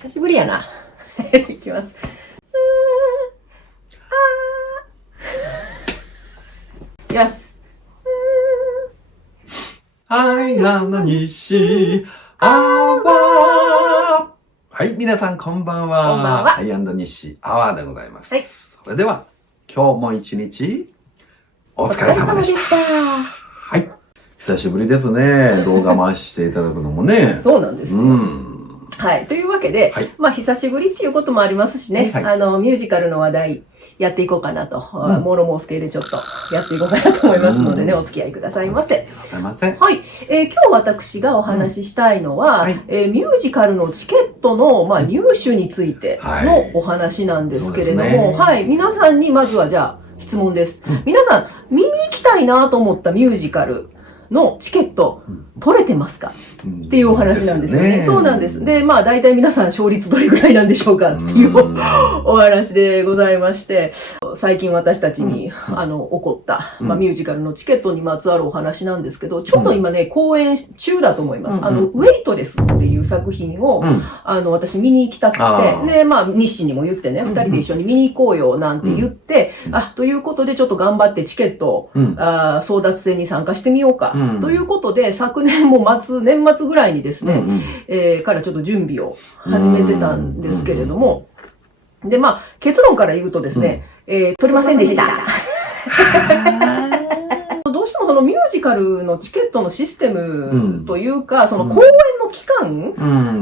久しぶりやな。いきます。よし。はい、西、はい、皆さんこんばんは。こんばんは。はい、西、アワーでございます。はい。それでは、今日も一日、お疲れ様でした。はい。久しぶりですね。動画回していただくのもね。そうなんですよ。はい。というわけで、はい、まあ、久しぶりっていうこともありますしね、はい、ミュージカルの話題やっていこうかなと、モロモース系でちょっとやっていこうかなと思いますのでね、お付き合いくださいませ。すいません。はい。今日私がお話ししたいのは、はいミュージカルのチケットの、まあ、入手についてのお話なんですけれども、はい。皆さんにまずはじゃあ質問です。皆さん、見に行きたいなと思ったミュージカルのチケット、取れてますかっていうお話なんですよね。そうなんです。で、まあ大体皆さん勝率どれぐらいなんでしょうかっていうお話でございまして、最近私たちに起こった、まあ、ミュージカルのチケットにまつわるお話なんですけど、ちょうど今ね、公演中だと思います。ウェイトレスっていう作品を、私見に行きたくて、で、まあ日誌にも言ってね、二人で一緒に見に行こうよなんて言って、ということでちょっと頑張ってチケットを、争奪戦に参加してみようか。ということで、昨年も年末ぐらいにですね、からちょっと準備を始めてたんですけれども、で、まあ、結論から言うとですね、取れませんでした。どうしてもそのミュージカルのチケットのシステムというか、その公演の期間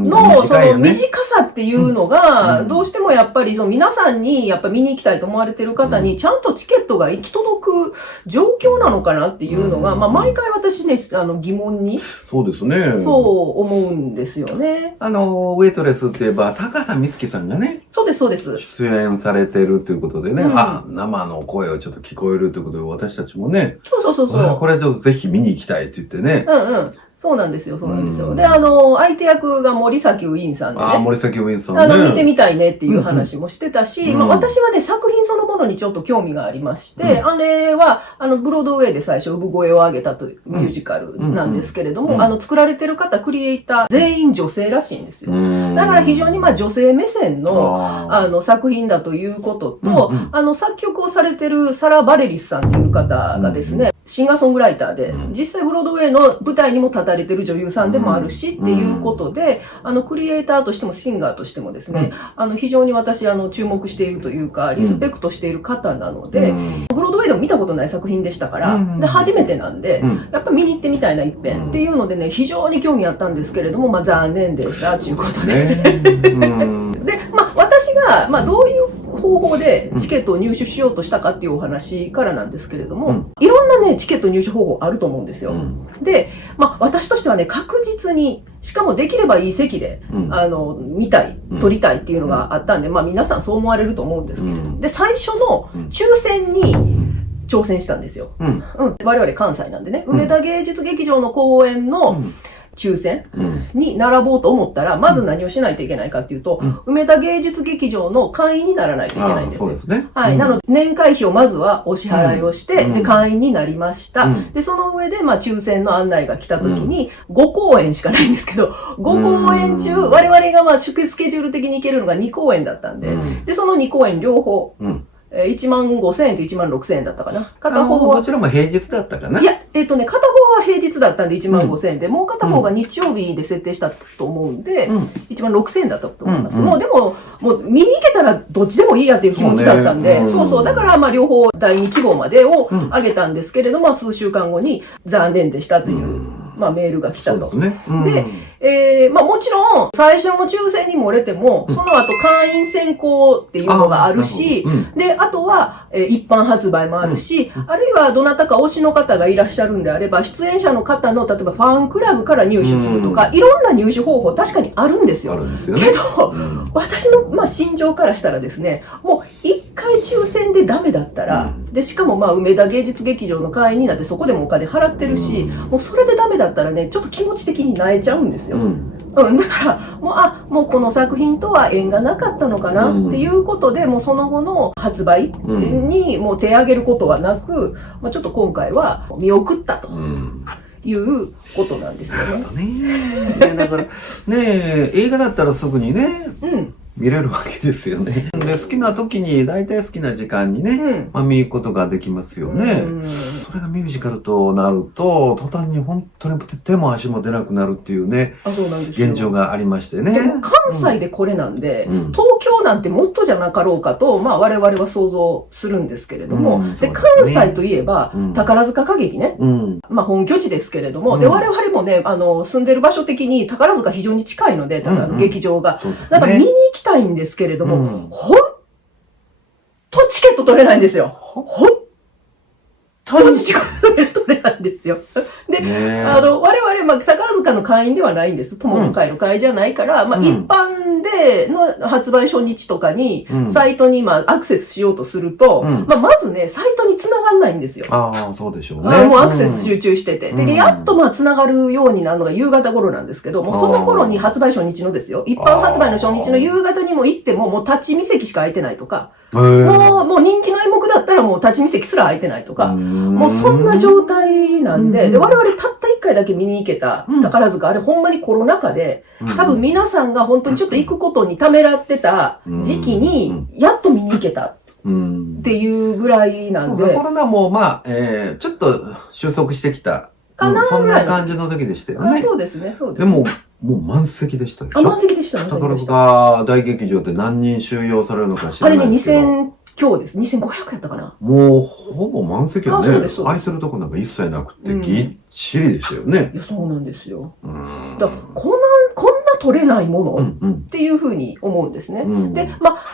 のその短さっていうのが、どうしてもやっぱりその皆さんにやっぱ見に行きたいと思われてる方にちゃんとチケットが行き届く状況なのかなっていうのが、まあ毎回私ね、疑問に。そうですね。そう思うんですよね。ウェイトレスって言えば、高田美月さんがね。そうです、そうです。出演されてるということでね、生の声をちょっと聞こえるということで、私たちもね。そう。これちょっとぜひ見に行きたいって言ってね。そうなんですよ。で、相手役が森崎ウィンさんでね。森崎ウィンさんね。見てみたいねっていう話もしてたし、まあ私はね、作品そのものにちょっと興味がありまして、あれは、ブロードウェイで最初、産声を上げたというミュージカルなんですけれども、作られてる方、クリエイター、全員女性らしいんですよ。だから非常にまあ女性目線の、作品だということと、作曲をされてるサラ・バレリスさんっていう方がですね、シンガーソングライターで、実際ブロードウェイの舞台にも立たれてる女優さんでもあるしっていうことで、クリエイターとしてもシンガーとしてもですね、非常に私注目しているというか、リスペクトしている方なので、ブロードウェイでも見たことない作品でしたから、で、初めてなんで、やっぱ見に行ってみたいな一遍っていうのでね、非常に興味あったんですけれども、まあ残念でしたということで。で、まあ私が、まあどういう方法でチケットを入手しようとしたかっていうお話からなんですけれども、いろんなね、チケット入手方法あると思うんですよ。で、まあ私としてはね、確実に、しかもできればいい席で、見たい、撮りたいっていうのがあったんで、まあ皆さんそう思われると思うんですけど、で、最初の抽選に挑戦したんですよ。我々関西なんでね、梅田芸術劇場の公演の抽選に並ぼうと思ったら、まず何をしないといけないかっていうと、梅田芸術劇場の会員にならないといけないんですよ。そうですね。はい。なので、年会費をまずはお支払いをして、で、会員になりました。で、その上で、まあ、抽選の案内が来た時に、5公演しかないんですけど、5公演中、我々がまあ、スケジュール的に行けるのが2公演だったんで、で、その2公演両方、15,000円と16,000円だったかな。片方は。どちらも平日だったかな。いや、片方は平日だったんで15,000円で、もう片方が日曜日で設定したと思うんで、16,000円だったと思います。もう見に行けたらどっちでもいいやっていう気持ちだったんで、そう。だからまあ両方第2希望までを上げたんですけれども、数週間後に残念でしたという、まあメールが来たと。で、まあもちろん最初の抽選に漏れても、その後会員選考っていうのがあるし、で、あとは一般発売もあるし、あるいはどなたか推しの方がいらっしゃるんであれば、出演者の方の例えばファンクラブから入手するとか、いろんな入手方法確かにあるんですよ。けど、私のまあ心情からしたらですね、もう一回抽選でダメだったら、で、しかもまあ梅田芸術劇場の会員になってそこでもお金払ってるし、もうそれでダメだったらね、ちょっと気持ち的に萎えちゃうんですよ。だからもうこの作品とは縁がなかったのかなっていうことで、もうその後の発売にもう手挙げることはなく、ちょっと今回は見送ったということなんですよね。ねだからね映画だったらすぐにね、見れるわけですよね。で好きな時に大体好きな時間にね、見に行くことができますよね。それがミュージカルとなると途端に本当に手も足も出なくなるっていうね、そうなんですよ、現状がありましてね。でも関西でこれなんで、東京なんてもっとじゃなかろうかと、我々は想像するんですけれども、で関西といえば、宝塚歌劇ね、本拠地ですけれども、で我々もね住んでる場所的に宝塚非常に近いので、劇場が、だから見に行きたいんですけれども、ほんとチケット取れないんですよ。ほんとチケット取れないんですよ。で、我々、宝塚の会員ではないんです。友の会の会じゃないから、一般での発売初日とかに、サイトにアクセスしようとすると、まずね、サイトに繋がんないんですよ。そうでしょうね。もうアクセス集中してて。で、やっと繋がるようになるのが夕方頃なんですけど、もうその頃に発売初日のですよ。一般発売の初日の夕方にも行っても、もう立ち見席しか空いてないとか、もう人気の演目だったらもう立ち見席すら空いてないとか、もうそんな状態なんで、我々たった1回だけ見に行けた宝塚、あれほんまにコロナ禍で、多分皆さんが本当にちょっと行くことにためらってた時期に、やっと見に行けたっていうぐらいなんで。コロナもちょっと収束してきた。そんな感じの時でしたよね。そうですね、そうですね。でも満席でしたでしょ。満席でした、宝塚大劇場って何人収容されるのか知らないですけど。あれね、2000強です。2500やったかな。もう、ほぼ満席よね。愛するとこなんか一切なくて、ぎっちりでしたよね。いや、そうなんですよ。だからこんな取れないものっていうふうに思うんですね。で、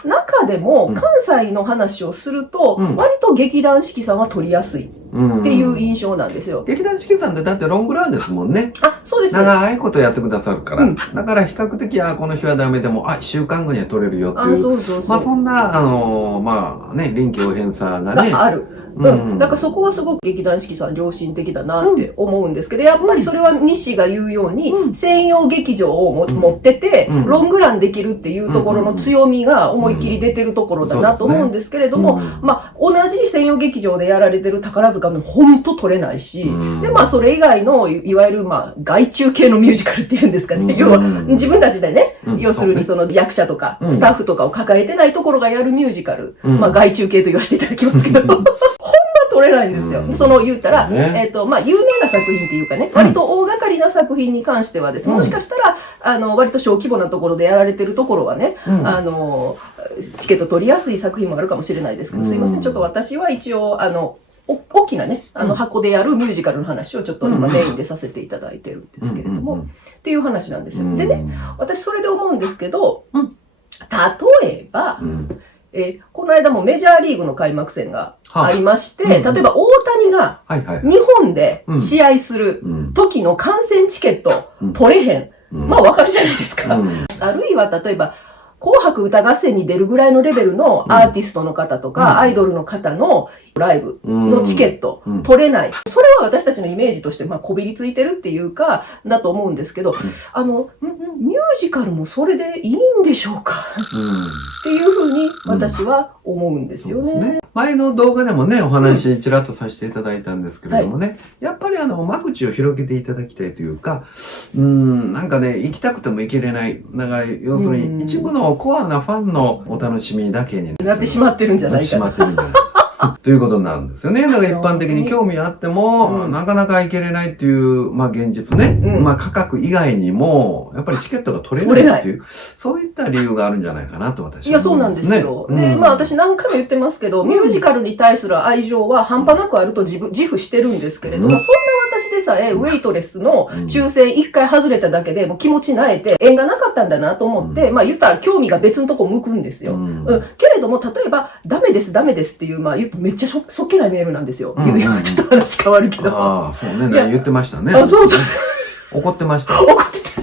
中でも関西の話をすると、割と劇団四季さんは取りやすいっていう印象なんですよ。劇団四季さんってだってロングランですもんね。そうです。長いことやってくださるから。だから比較的、この日はダメでも、1週間後には取れるよっていう。そんな、臨機応変さがね。ある。だからそこはすごく劇団四季さん良心的だなって思うんですけど、やっぱりそれは西が言うように、専用劇場を持ってて、ロングランできるっていうところの強みが思いっきり出てるところだなと思うんですけれども、同じ専用劇場でやられてる宝塚のほんと取れないし、で、それ以外の、いわゆる外注系のミュージカルっていうんですかね。要は、自分たちでね、要するにその役者とか、スタッフとかを抱えてないところがやるミュージカル、外注系と言わせていただきますけど、取れないんですよ。その言ったら、有名な作品っていうかね、割と大掛かりな作品に関してはです。もしかしたら、割と小規模なところでやられてるところはね、チケット取りやすい作品もあるかもしれないですけど、すいません。ちょっと私は一応、大きなね、箱でやるミュージカルの話をちょっと今メインでさせていただいてるんですけれども、っていう話なんですよ。でね、私それで思うんですけど、例えば、この間もメジャーリーグの開幕戦がありまして、例えば大谷が日本で試合する時の観戦チケット取れへん。わかるじゃないですか。あるいは例えば、紅白歌合戦に出るぐらいのレベルのアーティストの方とか、アイドルの方のライブのチケット取れない。それは私たちのイメージとしてこびりついてるっていうか、だと思うんですけど、ミュージカルもそれでいいんでしょうかっていうふうに私は思うんですよね。前の動画でもね、お話ちらっとさせていただいたんですけれどもね、やっぱり間口を広げていただきたいというか、なんかね、行きたくても行けれない。だから、要するに一部のコアなファンのお楽しみだけになってしまってるんじゃないかな。ということなんですよね。だから一般的に興味あっても、なかなか行けれないっていう、現実ね。価格以外にも、やっぱりチケットが取れないっていう、そういった理由があるんじゃないかなと私は思いますね。いや、そうなんですよ。で、私何回も言ってますけど、ミュージカルに対する愛情は半端なくあると自負してるんですけれども、そんな私でさえ、ウェイトレスの抽選1回外れただけでもう気持ちなえて、縁がなかったんだなと思って、言ったら興味が別のとこ向くんですよ。けれども、例えば、ダメですっていう、めっちゃそっけないメールなんですよ。ちょっと話変わるけど。そうね、言ってましたね。そう。怒ってました。怒ってた。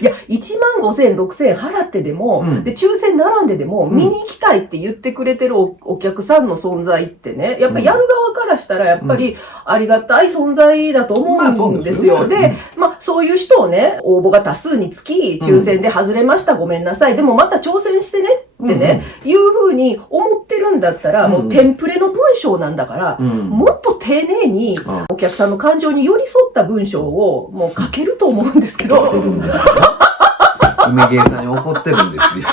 いや、15,000、6,000払ってでも、で、抽選並んででも、見に行きたいって言ってくれてるお客さんの存在ってね、やっぱやる側からしたら、やっぱりありがたい存在だと思うんですよ。で、そういう人をね、応募が多数につき、抽選で外れました、ごめんなさい。でもまた挑戦してねってね、いうふうに思ってるんだったら、もうテンプレの文章なんだから、もっと丁寧にお客さんの感情に寄り添った文章をもう書けると思うんですけど。梅芸さんに怒ってるんですよ。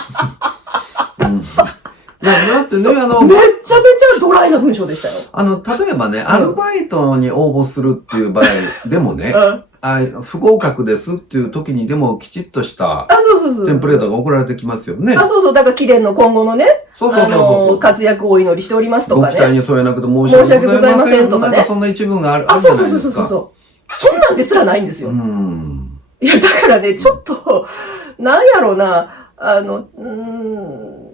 だってね、めちゃめちゃドライな文章でしたよ。例えばね、アルバイトに応募するっていう場合でもね、不合格ですっていう時にでもきちっとしたテンプレートが送られてきますよね。そうそう。だから、貴殿の今後のね、活躍をお祈りしておりますとかね。ご期待に添えなくて申し訳ございませんとかね。なんかそんな一文があるじゃないですか。そんなんですらないんですよ。いや、だからね、ちょっと、なんやろうな、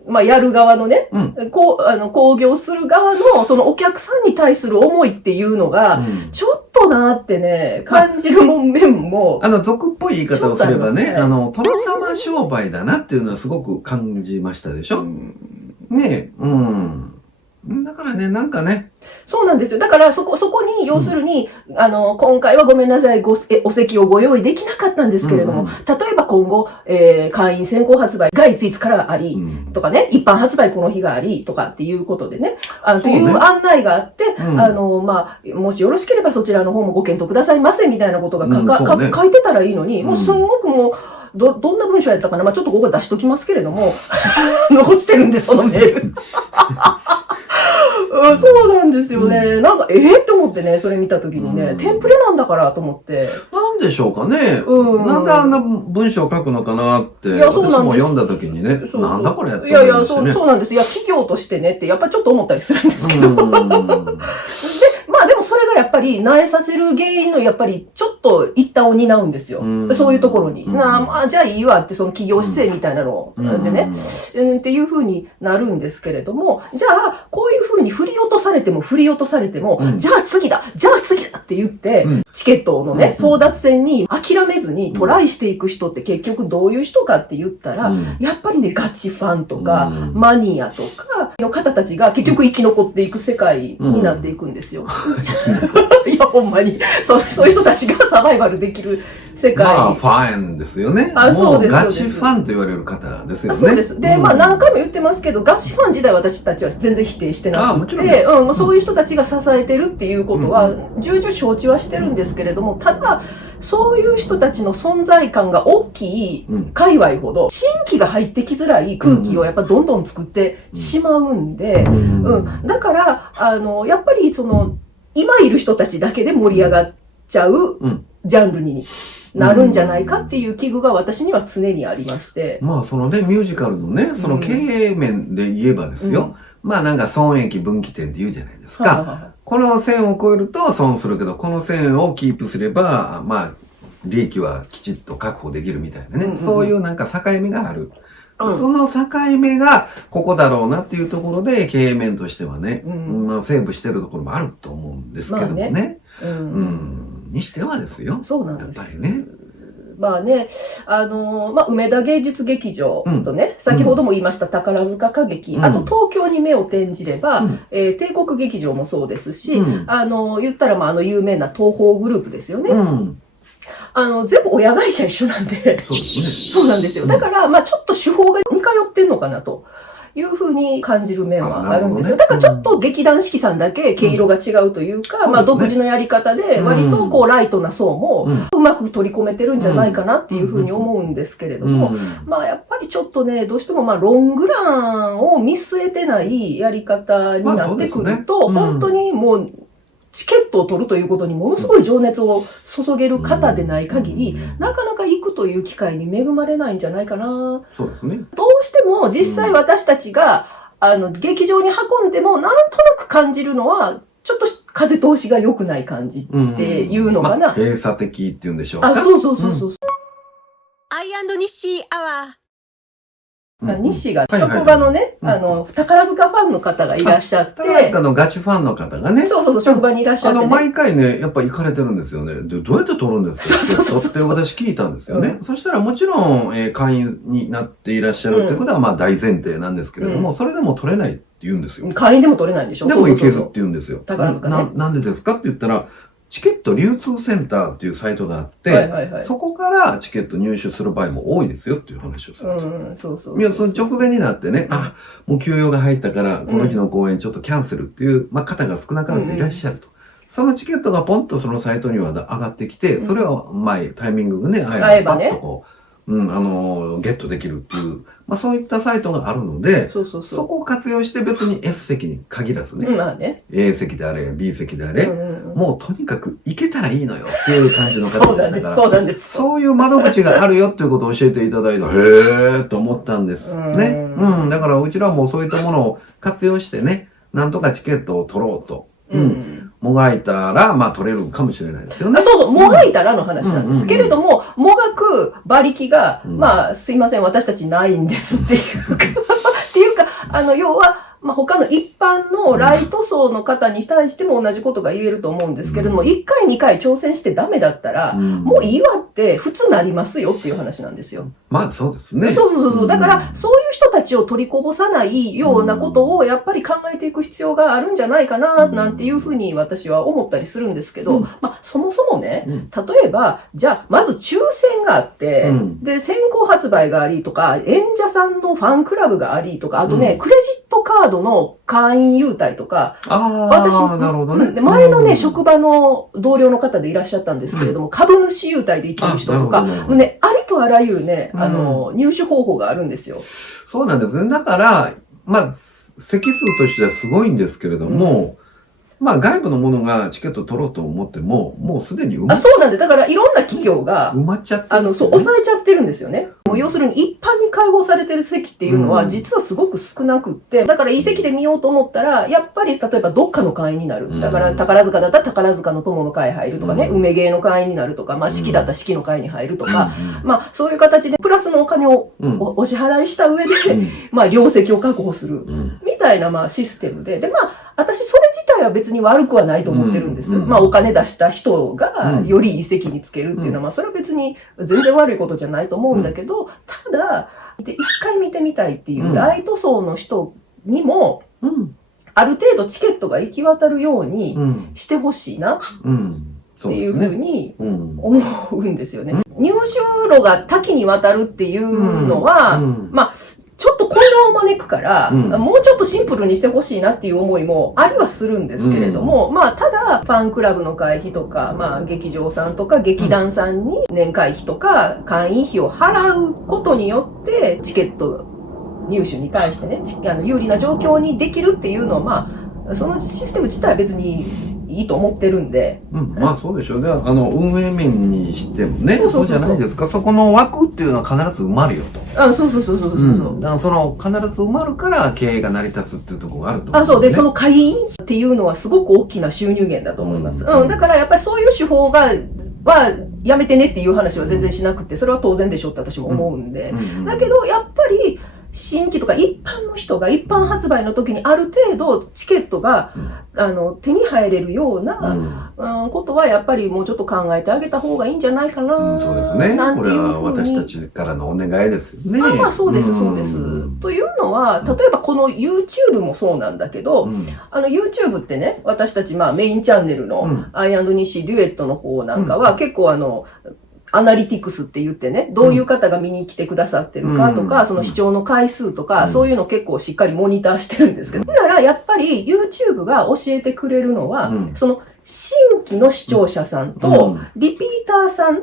まあ、やる側のね、興行する側の、そのお客さんに対する思いっていうのが、ちょっとなーってね、感じる面も。俗っぽい言い方をすればね、殿様商売だなっていうのはすごく感じましたでしょ。ねえ、だからね、なんかね。そうなんですよ。だから、そこに、要するに、今回はごめんなさい、お席をご用意できなかったんですけれども、例えば今後、会員先行発売がいついつからあり、とかね、一般発売この日があり、とかっていうことでね、という案内があって、まあ、もしよろしければそちらの方もご検討くださいませ、みたいなことが書いてたらいいのに、もうすんごくもう、どんな文章やったかな、まあ、ちょっとここ出しときますけれども、残してるんで、そのメール。そうなんですよね。なんか、って思ってね、それ見たときにね、テンプレなんだからと思って。なんでしょうかね。なんであんな文章を書くのかなって、私も読んだときにね、なんだこれやって。いやいや、そうなんです。いや、企業としてねって、やっぱりちょっと思ったりするんですけど。まあでもそれがやっぱり、萎えさせる原因の、やっぱり、ちょっと一端を担うんですよ。そういうところに。まあ、じゃあいいわって、その企業姿勢みたいなのでね、っていう風になるんですけれども、じゃあ、こういう風に振り落とされても、じゃあ次だって言って、チケットのね、争奪戦に諦めずにトライしていく人って結局どういう人かって言ったら、やっぱりね、ガチファンとか、マニアとかの方たちが結局生き残っていく世界になっていくんですよ。いや、ほんまに。そういう人たちがサバイバルできる世界。まあ、ファンですよね。そうです。ガチファンと言われる方ですよね。そうです。で、まあ、何回も言ってますけど、ガチファン自体私たちは全然否定してなくて、そういう人たちが支えてるっていうことは、重々承知はしてるんですけれども、ただ、そういう人たちの存在感が大きい界隈ほど、新規が入ってきづらい空気をやっぱどんどん作ってしまうんで、だから、やっぱり今いる人たちだけで盛り上がっちゃうジャンルになるんじゃないかっていう危惧が私には常にありまして。まあそのね、ミュージカルのね、その経営面で言えばですよ。まあなんか損益分岐点って言うじゃないですか。この線を超えると損するけど、この線をキープすれば、まあ、利益はきちっと確保できるみたいなね。そういうなんか境目がある。その境目がここだろうなっていうところで経営面としてはね、まあセーブしてるところもあると思うんですけどもね。にしてはですよ。そうなんです。やっぱりね。まあね、まあ、梅田芸術劇場とね、先ほども言いました宝塚歌劇、あと東京に目を転じれば、帝国劇場もそうですし、言ったらまあ有名な東宝グループですよね。全部親会社一緒なんで。そうなんですよ。だから、まあちょっと手法が似通ってんのかなと。いうふうに感じる面はあるんですよ。だからちょっと劇団四季さんだけ毛色が違うというか、まあ独自のやり方で割とこうライトな層もうまく取り込めてるんじゃないかなっていうふうに思うんですけれども、まあやっぱりちょっとね、どうしてもまあロングランを見据えてないやり方になってくると、本当にもうチケットを取るということにものすごい情熱を注げる方でない限り、なかなか行くという機会に恵まれないんじゃないかな。そうですね。どうしても実際私たちが、劇場に運んでもなんとなく感じるのは、ちょっと風通しが良くない感じっていうのかな。閉鎖的っていうんでしょうか。そうそう。I&Nishiアワー。西が職場のね、宝塚ファンの方がいらっしゃって。宝塚のガチファンの方がね。そう、職場にいらっしゃって、ね。毎回ね、やっぱ行かれてるんですよね。で、どうやって撮るんですかって私聞いたんですよね。そしたらもちろん、会員になっていらっしゃるってことはまあ大前提なんですけれども、それでも撮れないって言うんですよ。会員でも撮れないんでしょ。でも行けるって言うんですよ。宝塚ね。なんでですかって言ったら、チケット流通センターっていうサイトがあって、そこからチケット入手する場合も多いですよっていう話をするんですよ。いや、その直前になってね、あ、もう休養が入ったから、この日の公演ちょっとキャンセルっていう、方が少なからずいらっしゃると。そのチケットがポンとそのサイトには上がってきて、それはタイミングがね、合えばパッとこう、ゲットできるっていう、そういったサイトがあるので、そこを活用して別に S 席に限らずね、A 席であれ、B 席であれ、もうとにかく行けたらいいのよっていう感じの方でしたから、そういう窓口があるよっていうことを教えていただいて、へーと思ったんですね。だからうちらはもうそういったものを活用してね、なんとかチケットを取ろうと。もがいたら、取れるかもしれないですよね。そうそう、もがいたらの話なんです。けれども、もがく馬力が、すいません、私たちないんですっていうか、っていうか、要は、他の一般のライト層の方に対しても同じことが言えると思うんですけれども、1回2回挑戦してダメだったら、もういいわって普通なりますよっていう話なんですよ。そうですね。そう。だから、そういう人たちを取りこぼさないようなことをやっぱり考えていく必要があるんじゃないかな、なんていうふうに私は思ったりするんですけど、そもそもね、例えば、じゃあ、まず抽選があって、で、先行発売がありとか、演者さんのファンクラブがありとか、あとね、クレジットカードの会員優待とか、私、前のね、職場の同僚の方でいらっしゃったんですけれども、株主優待で行ける人とか、ね、ありとあらゆるね、入手方法があるんですよ。そうなんですね。だから、席数としてはすごいんですけれども、外部のものがチケット取ろうと思っても、もうすでにそうなんです。だからいろんな企業が、埋まっちゃってる、抑えちゃってるんですよね。要するに一般に開放されてる席っていうのは、実はすごく少なくって、だからいい席で見ようと思ったら、やっぱり例えばどっかの会員になる。だから宝塚だったら宝塚の友の会入るとかね、梅芸の会員になるとか、式だったら式の会に入るとか、そういう形でプラスのお金をお支払いした上で、両席を確保する。みたいなシステムで、私それ自体は別に悪くはないと思ってるんです。お金出した人がよりいい席につけるっていうのは、それは別に全然悪いことじゃないと思うんだけど、ただ、一回見てみたいっていうライト層の人にも、ある程度チケットが行き渡るようにしてほしいなっていうふうに思うんですよね。入手路が多岐にわたるっていうのは、ちょっと混乱を招くから、もうちょっとシンプルにしてほしいなっていう思いもありはするんですけれども、ただ、ファンクラブの会費とか、劇場さんとか劇団さんに年会費とか会員費を払うことによって、チケット入手に対してね、有利な状況にできるっていうのは、そのシステム自体は別にいいと思ってるんで。そうでしょうね。運営面にしてもね、そうじゃないですか。そこの枠っていうのは必ず埋まるよと。そう。だから必ず埋まるから経営が成り立つっていうところがあると思う、そうで、その会員っていうのはすごく大きな収入源だと思います。だからやっぱりそういう手法はやめてねっていう話は全然しなくて、それは当然でしょって私も思うんで。だけど、やっぱり、新規とか一般の人が一般発売の時にある程度チケットが、手に入れるような、ことはやっぱりもうちょっと考えてあげた方がいいんじゃないかな。そうですね。これは私たちからのお願いですよね。そうです。というのは、例えばこの YouTube もそうなんだけど、YouTube ってね、私たちメインチャンネルのアイ&ニシデュエットの方なんかは結構アナリティクスって言ってね、どういう方が見に来てくださってるかとか、その視聴の回数とか、そういうの結構しっかりモニターしてるんですけど、ならやっぱり YouTube が教えてくれるのは、その新規の視聴者さんとリピーターさんっ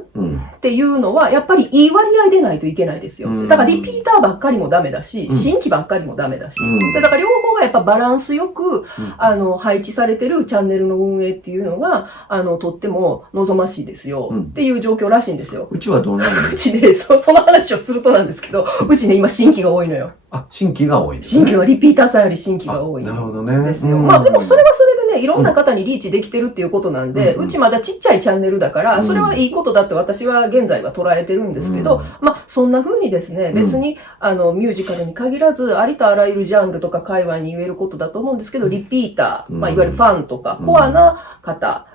ていうのはやっぱりいい割合でないといけないですよ。だからリピーターばっかりもダメだし、新規ばっかりもダメだし。だから両方がやっぱバランスよく、配置されてるチャンネルの運営っていうのが、とっても望ましいですよっていう状況らしいんですよ。うちはどうなるの？うちね、その話をするとなんですけど、うちね、今新規が多いのよ。新規が多いんですね。新規はリピーターさんより新規が多い。なるほどね。ですよ。でもそれはそれでね、いろんな方にリーチできてるっていうことなんで、うちまだちっちゃいチャンネルだから、それはいいことだって私は現在は捉えてるんですけど、そんな風にですね、別に、ミュージカルに限らず、ありとあらゆるジャンルとか界隈に言えることだと思うんですけど、リピーター、いわゆるファンとか、コアな方、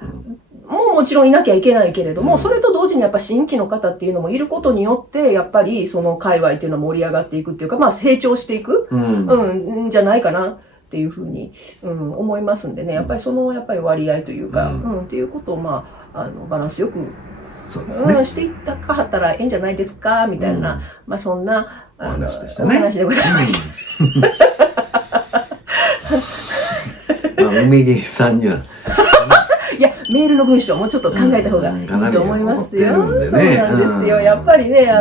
もちろんいなきゃいけないけれども、それと同時にやっぱ新規の方っていうのもいることによって、やっぱりその界隈っていうのは盛り上がっていくっていうか、成長していく、じゃないかな。っていうふうに、思いますんでね、やっぱりやっぱり割合というか、っていうことを、バランスよく、そうですね。していったかはったらいいんじゃないですか、みたいな、そんな、お話でしたね。お話でございました。梅毛さんには。いや、メールの文章もうちょっと考えた方がいいと思いますよ。そうなんですよ。やっぱりね、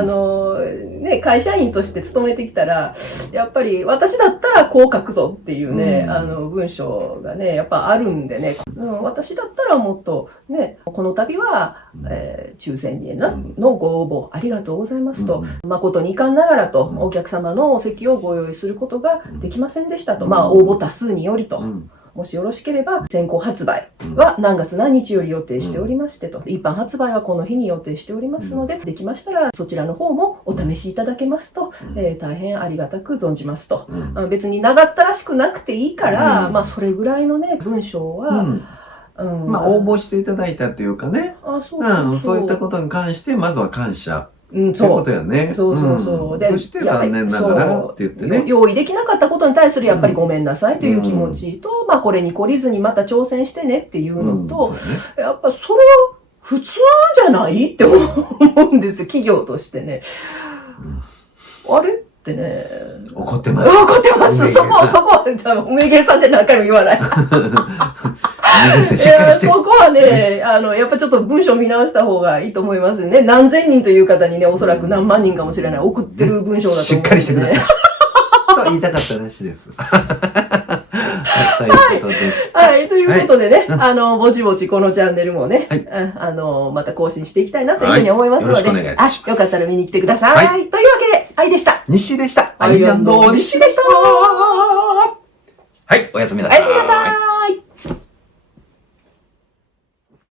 会社員として勤めてきたら、やっぱり私だったらこう書くぞっていうね、文章がね、やっぱあるんでね、私だったらもっとね、この度は、抽選にのご応募ありがとうございますと、誠に遺憾ながらと、お客様のお席をご用意することができませんでしたと、応募多数によりと。もしよろしければ、先行発売は何月何日より予定しておりましてと、一般発売はこの日に予定しておりますので、できましたらそちらの方もお試しいただけますと、大変ありがたく存じますと。別に長ったらしくなくていいから、それぐらいのね、文章は、応募していただいたというかね、そういったことに関して、まずは感謝。そういうことやね。そう。そして残念ながらって言ってね。用意できなかったことに対するやっぱりごめんなさいという気持ちと、これに懲りずにまた挑戦してねっていうのと、やっぱそれは普通じゃないって思うんですよ、企業としてね。あれってね。怒ってます。怒ってます。そこ、梅毛さんって何回も言わない。そこはね、やっぱちょっと文章見直した方がいいと思いますね。何千人という方にね、おそらく何万人かもしれない、送ってる文章だと思うんで、ね。しっかりしてください。と言いたかったらしいです。はい、ということでね、ぼちぼちこのチャンネルもね、また更新していきたいなというふうに思いますので、よかったら見に来てください。というわけで、愛でした。西でした。アイ&西でした。はい、おやすみなさい。おやすみなさい。